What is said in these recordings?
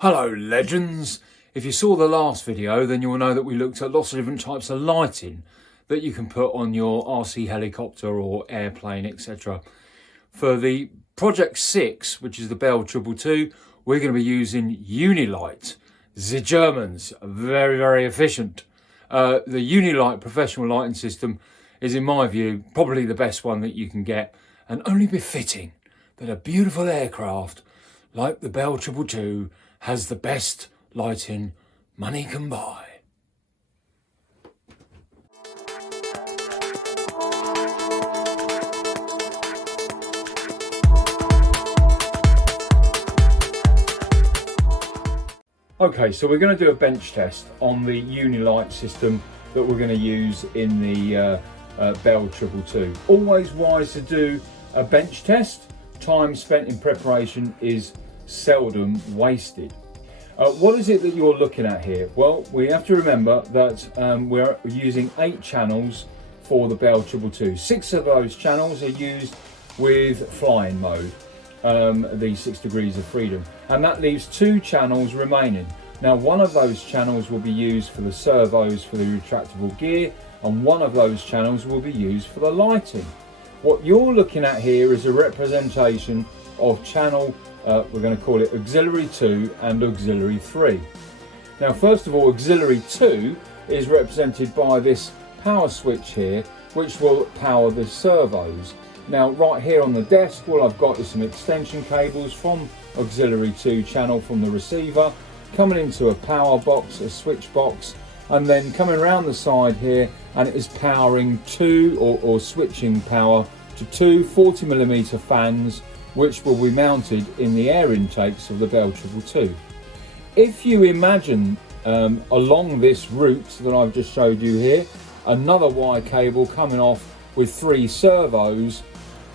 Hello legends! If you saw the last video then you'll know that we looked at lots of different types of lighting that you can put on your RC helicopter or airplane, etc. For the Project 6, which is the Bell 222, we're going to be using Unilight. The Germans are very efficient. The Unilight professional lighting system is, in my view, probably the best one that you can get, and only befitting that a beautiful aircraft like the Bell 222 has the best lighting money can buy. Okay, so we're going to do a bench test on the Unilight system that we're going to use in the Bell 222. Always wise to do a bench test. Time spent in preparation is seldom wasted. What is it that you're looking at here? Well, we have to remember that we're using 8 channels for the Bell 222. 6 of those channels are used with flying mode, the 6 degrees of freedom, and that leaves 2 channels remaining. Now, one of those channels will be used for the servos for the retractable gear, and one of those channels will be used for the lighting. What you're looking at here is a representation of channel, we're going to call it auxiliary 2 and auxiliary 3. Now, first of all, auxiliary 2 is represented by this power switch here, which will power the servos. Now, right here on the desk, all I've got is some extension cables from auxiliary 2 channel from the receiver, coming into a power box, a switch box, and then coming around the side here, and it is powering or switching power to 2 40mm fans, which will be mounted in the air intakes of the Bell 222. If you imagine along this route that I've just showed you here, another wire cable coming off with 3 servos,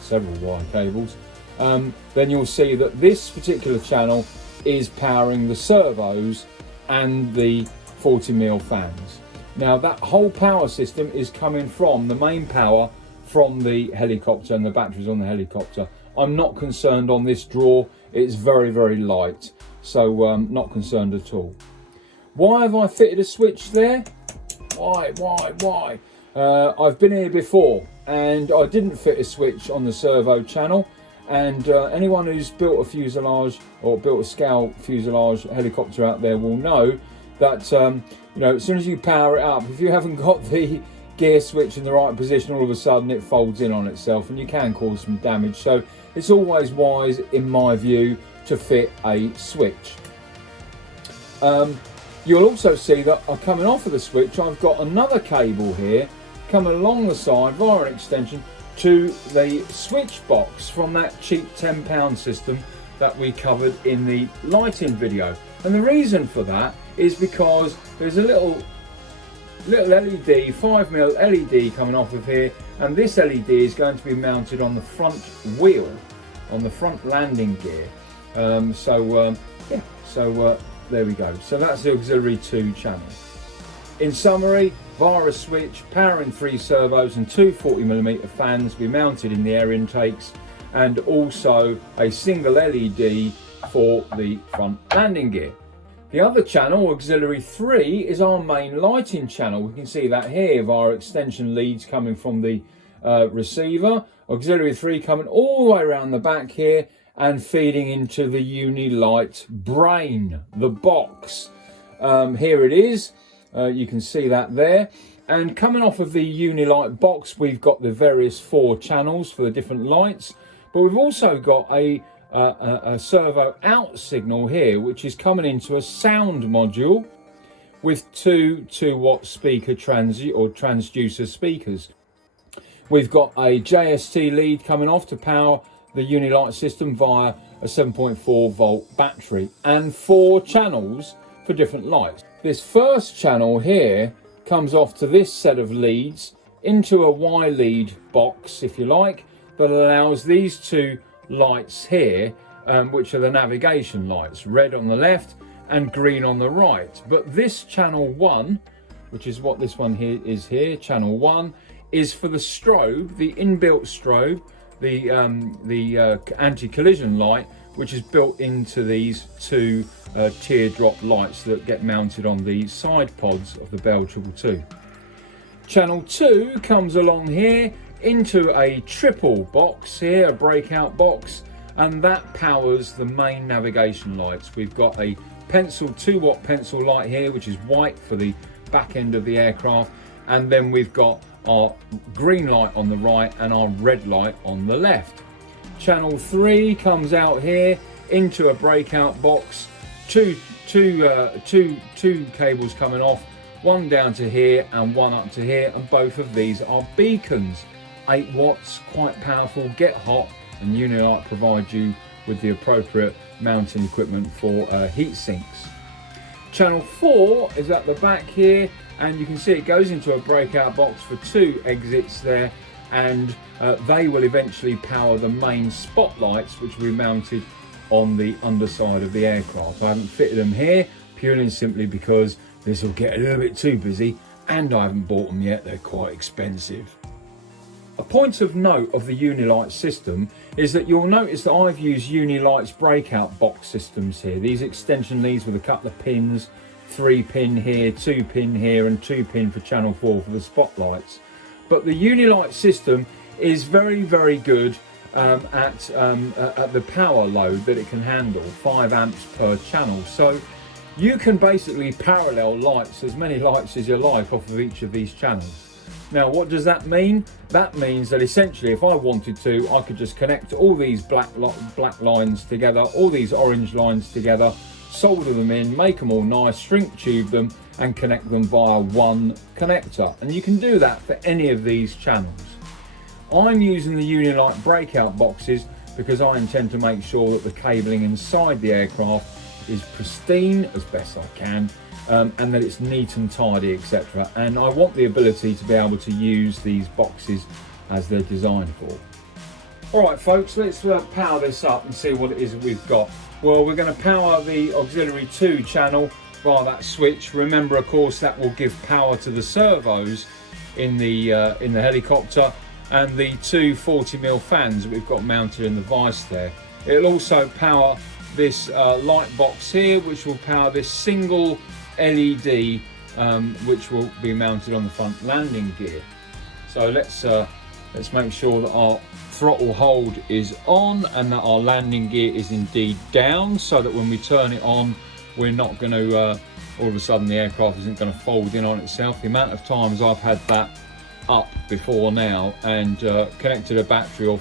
several wire cables, then you'll see that this particular channel is powering the servos and the 40mm fans. Now, that whole power system is coming from the main power from the helicopter and the batteries on the helicopter. I'm not concerned on this draw, it's very light, so not concerned at all. Why have I fitted a switch there? Why? I've been here before and I didn't fit a switch on the servo channel, and anyone who's built a fuselage or built a scale fuselage helicopter out there will know that you know, as soon as you power it up, if you haven't got the gear switch in the right position, all of a sudden it folds in on itself and you can cause some damage. So it's always wise, in my view, to fit a switch. You'll also see that coming off of the switch, I've got another cable here coming along the side via an extension to the switch box from that cheap £10 system that we covered in the lighting video. And the reason for that is because there's a little LED, 5mm LED coming off of here, and this LED is going to be mounted on the front wheel, on the front landing gear. There we go. So that's the auxiliary 2 channel. In summary, via a switch, powering 3 servos and 2 40mm fans be mounted in the air intakes, and also a single LED for the front landing gear. The other channel, auxiliary 3, is our main lighting channel. We can see that here via extension leads coming from the receiver. Auxiliary 3 coming all the way around the back here and feeding into the Unilight brain, the box. Here it is. You can see that there. And coming off of the Unilight box, we've got the various 4 channels for the different lights. But we've also got a servo out signal here, which is coming into a sound module with 2 2-watt speaker transducer speakers. We've got a JST lead coming off to power the Unilight system via a 7.4 volt battery, and 4 channels for different lights. This first channel here comes off to this set of leads into a Y lead box, if you like, that allows these 2 lights here, which are the navigation lights, red on the left and green on the right. But this channel 1, which is what this one here is here, channel 1, is for the strobe, the inbuilt strobe, the anti-collision light, which is built into these two teardrop lights that get mounted on the side pods of the Bell 222. Channel 2 comes along here into a triple box here, a breakout box, and that powers the main navigation lights. We've got a pencil 2-watt pencil light here, which is white for the back end of the aircraft, and then we've got our green light on the right and our red light on the left. Channel 3 comes out here into a breakout box, two cables coming off, one down to here and one up to here, and both of these are beacons. 8 watts, quite powerful, get hot, and Unilight provides you with the appropriate mounting equipment for heat sinks. Channel 4 is at the back here, and you can see it goes into a breakout box for 2 exits there, and they will eventually power the main spotlights, which will be mounted on the underside of the aircraft. I haven't fitted them here purely and simply because this will get a little bit too busy, and I haven't bought them yet. They're quite expensive. A point of note of the Unilight system is that you'll notice that I've used Unilight's breakout box systems here. These extension leads with a couple of pins, 3 pin here, 2 pin here, and 2 pin for channel 4 for the spotlights. But the Unilight system is very, very good at the power load that it can handle, 5 amps per channel. So you can basically parallel lights, as many lights as you like, off of each of these channels. Now, what does that mean? That means that essentially, if I wanted to, I could just connect all these black lines together, all these orange lines together, solder them in, make them all nice, shrink tube them, and connect them via one connector. And you can do that for any of these channels. I'm using the Unilight breakout boxes because I intend to make sure that the cabling inside the aircraft is pristine as best I can, and that it's neat and tidy, etc. And I want the ability to be able to use these boxes as they're designed for. All right, folks, let's power this up and see what it is that we've got. Well, we're going to power the auxiliary 2 channel via that switch. Remember, of course, that will give power to the servos in the helicopter, and the 2 40mm fans that we've got mounted in the vise there. It'll also power this light box here, which will power this single LED, which will be mounted on the front landing gear. So let's make sure that our throttle hold is on and that our landing gear is indeed down, so that when we turn it on, we're not going to all of a sudden the aircraft isn't going to fold in on itself. The amount of times I've had that up before now and connected a battery or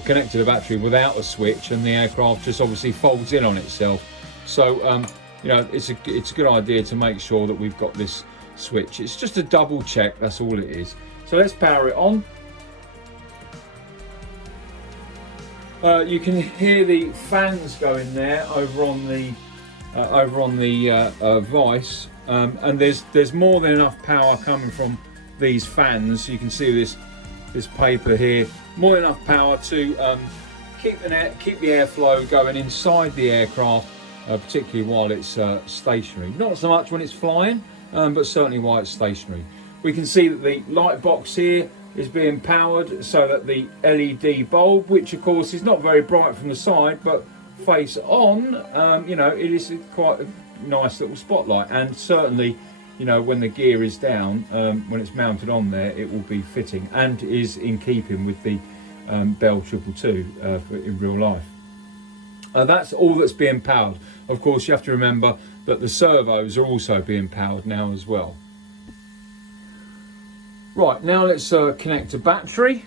connected a battery without a switch, and the aircraft just obviously folds in on itself. So you know, it's a good idea to make sure that we've got this switch. It's just a double check, that's all it is. So let's power it on. You can hear the fans going there over on the vise, and there's more than enough power coming from these fans. You can see this paper here, more than enough power to keep the airflow going inside the aircraft, particularly while it's stationary. Not so much when it's flying, but certainly while it's stationary. We can see that the light box here is being powered, so that the LED bulb, which of course is not very bright from the side, but face on, you know, it is quite a nice little spotlight. And certainly, you know, when the gear is down, when it's mounted on there, it will be fitting and is in keeping with the Bell 222 in real life. That's all that's being powered. Of course, you have to remember that the servos are also being powered now as well. Right, now let's connect a battery.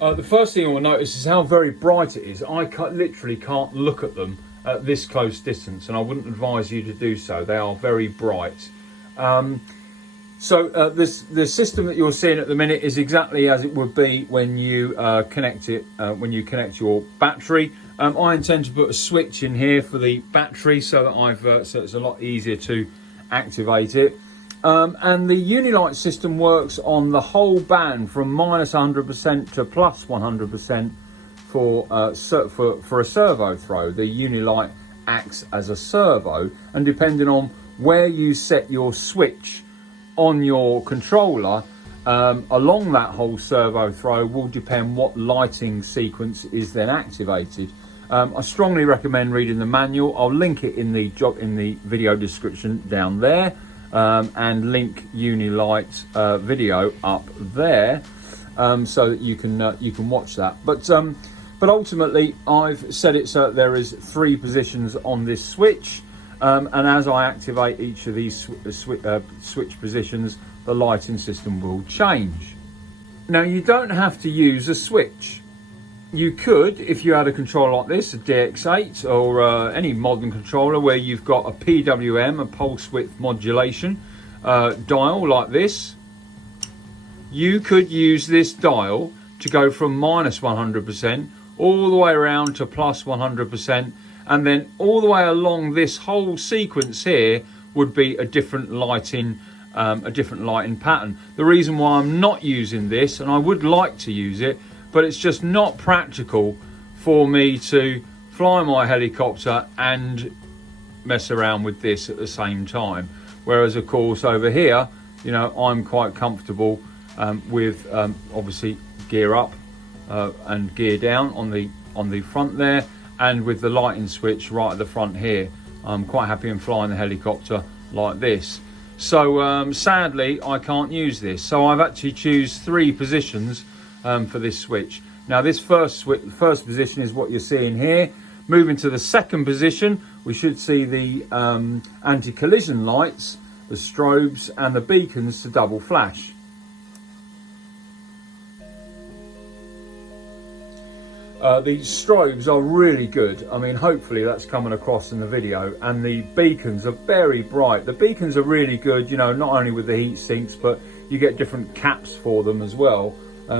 The first thing you'll notice is how very bright it is. I literally can't look at them at this close distance, and I wouldn't advise you to do so. They are very bright. The system that you're seeing at the minute is exactly as it would be when you connect it, when you connect your battery. I intend to put a switch in here for the battery so that so it's a lot easier to activate it. And the Unilight system works on the whole band from -100% to +100% for a servo throw. The Unilight acts as a servo, and depending on where you set your switch on your controller, along that whole servo throw will depend what lighting sequence is then activated. I strongly recommend reading the manual. I'll link it in the video description down there, and link Unilight video up there, so that you can watch that. But ultimately, I've set it so that there is 3 positions on this switch, and as I activate each of these switch positions, the lighting system will change. Now, you don't have to use a switch. You could, if you had a controller like this, a DX8 or any modern controller where you've got a PWM, a pulse width modulation dial like this, you could use this dial to go from -100% all the way around to +100%, and then all the way along this whole sequence here would be a different lighting pattern. The reason why I'm not using this, and I would like to use it, but it's just not practical for me to fly my helicopter and mess around with this at the same time. Whereas of course over here, you know, I'm quite comfortable with obviously gear up and gear down on the front there, and with the lighting switch right at the front here. I'm quite happy in flying the helicopter like this. So sadly I can't use this, so I've actually choose 3 positions for this switch. Now this first position is what you're seeing here. Moving to the second position, we should see the anti-collision lights, the strobes and the beacons to double flash. The strobes are really good. I mean, hopefully that's coming across in the video, and the beacons are very bright. The beacons are really good, you know, not only with the heat sinks, but you get different caps for them as well.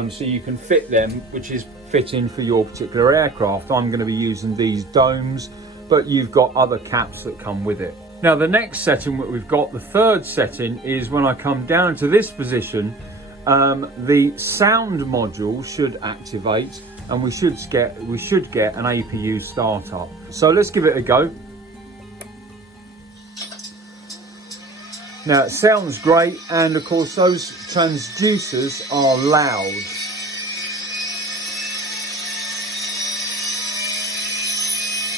So you can fit them, which is fitting for your particular aircraft. I'm going to be using these domes, but you've got other caps that come with it. Now the next setting that we've got, the third setting, is when I come down to this position, the sound module should activate, and we should get an APU startup. So let's give it a go. Now it sounds great, and of course those transducers are loud.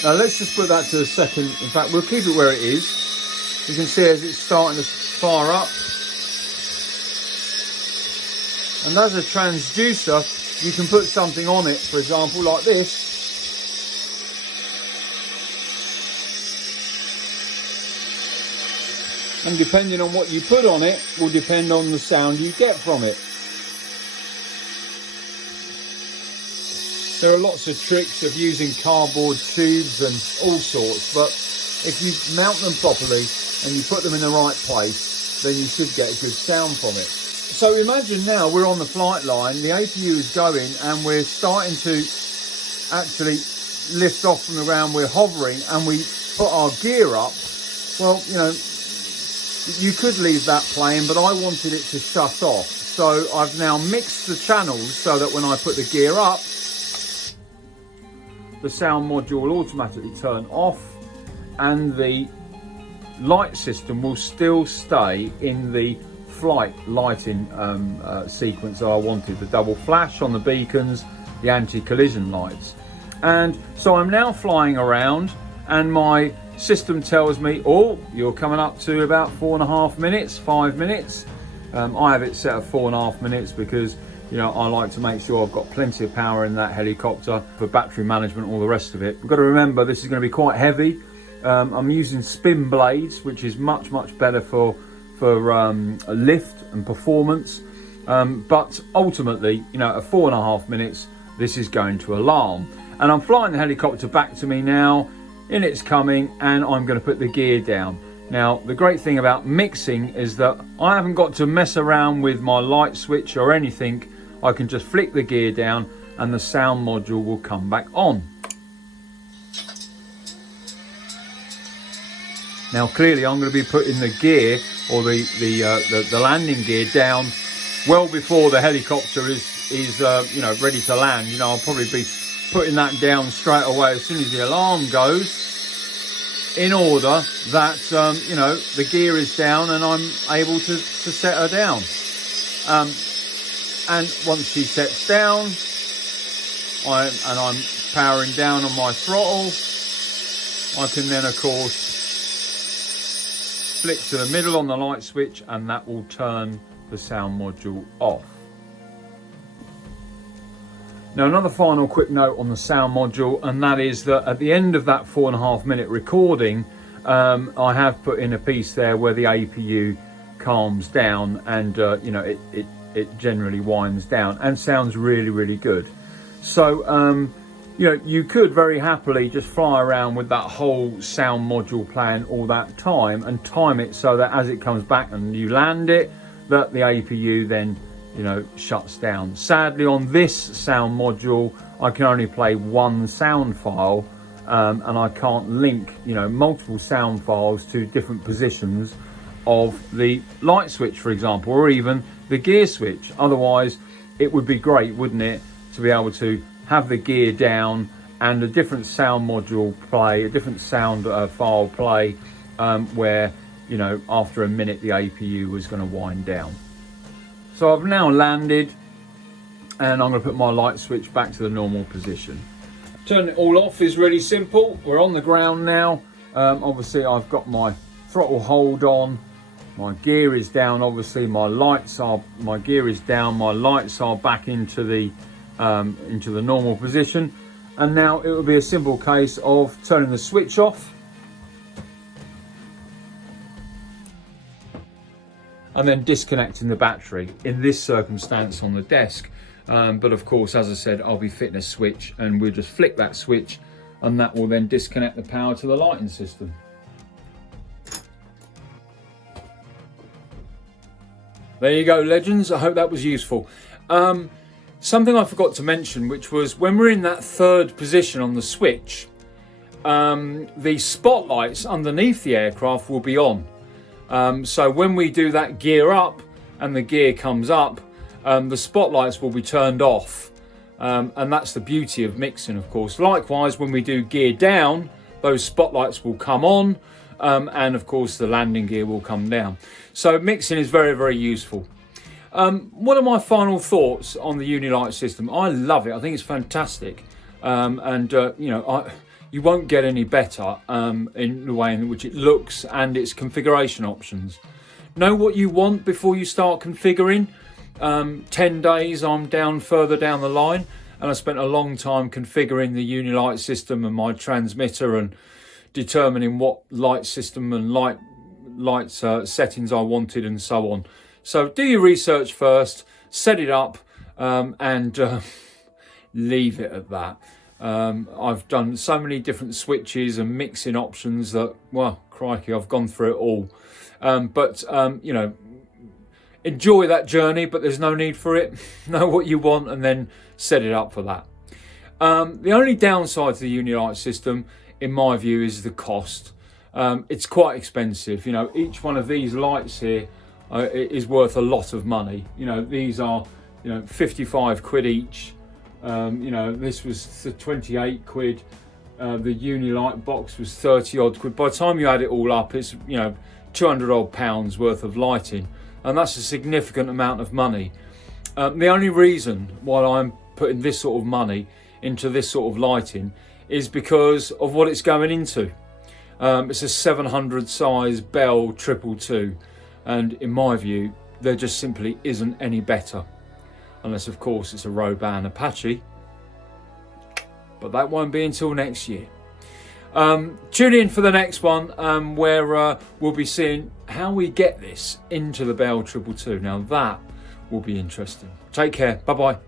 Now let's just put that to the second. In fact, we'll keep it where it is. You can see as it's starting to fire up. And as a transducer, you can put something on it, for example, like this. And depending on what you put on it will depend on the sound you get from it. There are lots of tricks of using cardboard tubes and all sorts, but if you mount them properly and you put them in the right place, then you should get a good sound from it. So imagine now we're on the flight line, the APU is going, and we're starting to actually lift off from the ground, we're hovering, and we put our gear up. Well, you know, you could leave that playing, but I wanted it to shut off. So I've now mixed the channels so that when I put the gear up, the sound module will automatically turn off, and the light system will still stay in the flight lighting sequence that I wanted. The double flash on the beacons, the anti-collision lights. And so I'm now flying around, and my system tells me, oh, you're coming up to about 4.5 minutes, 5 minutes. I have it set at 4.5 minutes because, you know, I like to make sure I've got plenty of power in that helicopter for battery management, all the rest of it. We've got to remember this is going to be quite heavy. I'm using spin blades, which is much better for lift and performance. But ultimately, you know, at 4.5 minutes, this is going to alarm. And I'm flying the helicopter back to me now, in it's coming, and I'm going to put the gear down. Now the great thing about mixing is that I haven't got to mess around with my light switch or anything. I can just flick the gear down and the sound module will come back on. Now clearly I'm going to be putting the gear, or the landing gear, down well before the helicopter is you know, ready to land. You know, I'll probably be putting that down straight away as soon as the alarm goes, in order that you know, the gear is down and I'm able to set her down. And once he sets down, I'm powering down on my throttle, I can then of course flick to the middle on the light switch, and that will turn the sound module off. Now, another final quick note on the sound module, and that is that at the end of that 4.5 minute recording, I have put in a piece there where the APU calms down, and you know, it generally winds down and sounds really, really good. So you know, you could very happily just fly around with that whole sound module playing all that time and time it so that as it comes back and you land it, that the APU then, you know, shuts down. Sadly, on this sound module, I can only play one sound file, and I can't link, you know, multiple sound files to different positions of the light switch, for example, or even the gear switch. Otherwise, it would be great, wouldn't it, to be able to have the gear down and a different sound module play, a different sound file play, where, you know, after a minute the APU was going to wind down. So I've now landed, and I'm going to put my light switch back to the normal position. Turn it all off is really simple. We're on the ground now. Obviously I've got my throttle hold on, my gear is down, obviously my gear is down, my lights are back into the normal position, and now it will be a simple case of turning the switch off and then disconnecting the battery, in this circumstance on the desk. But of course, as I said, I'll be fitting a switch, and we'll just flick that switch and that will then disconnect the power to the lighting system. There you go, legends. I hope that was useful. Something I forgot to mention, which was when we're in that third position on the switch, the spotlights underneath the aircraft will be on. So when we do that gear up and the gear comes up, the spotlights will be turned off. And that's the beauty of mixing, of course. Likewise, when we do gear down, those spotlights will come on, and of course the landing gear will come down. So mixing is very, very useful. One of my final thoughts on the Unilight system, I love it. I think it's fantastic. You know, you won't get any better in the way in which it looks and its configuration options. Know what you want before you start configuring. 10 days I'm further down the line, and I spent a long time configuring the Unilight system and my transmitter and determining what light system and light settings I wanted and so on. So do your research first, set it up, and leave it at that. I've done so many different switches and mixing options that, well, crikey, I've gone through it all. You know, enjoy that journey, but there's no need for it. Know what you want and then set it up for that. The only downside to the Unilight system, in my view, is the cost. It's quite expensive. You know, each one of these lights here is worth a lot of money. You know, these are, you know, 55 quid each. You know, this was 28 quid. The Unilight box was 30 odd quid. By the time you add it all up, it's, you know, 200 odd pounds worth of lighting, and that's a significant amount of money. The only reason why I'm putting this sort of money into this sort of lighting is because of what it's going into. It's a 700 size Bell 222, and in my view there just simply isn't any better, unless of course it's a Roban Apache, but that won't be until next year. Tune in for the next one, where we'll be seeing how we get this into the Bell 222. Now that will be interesting. Take care, bye bye.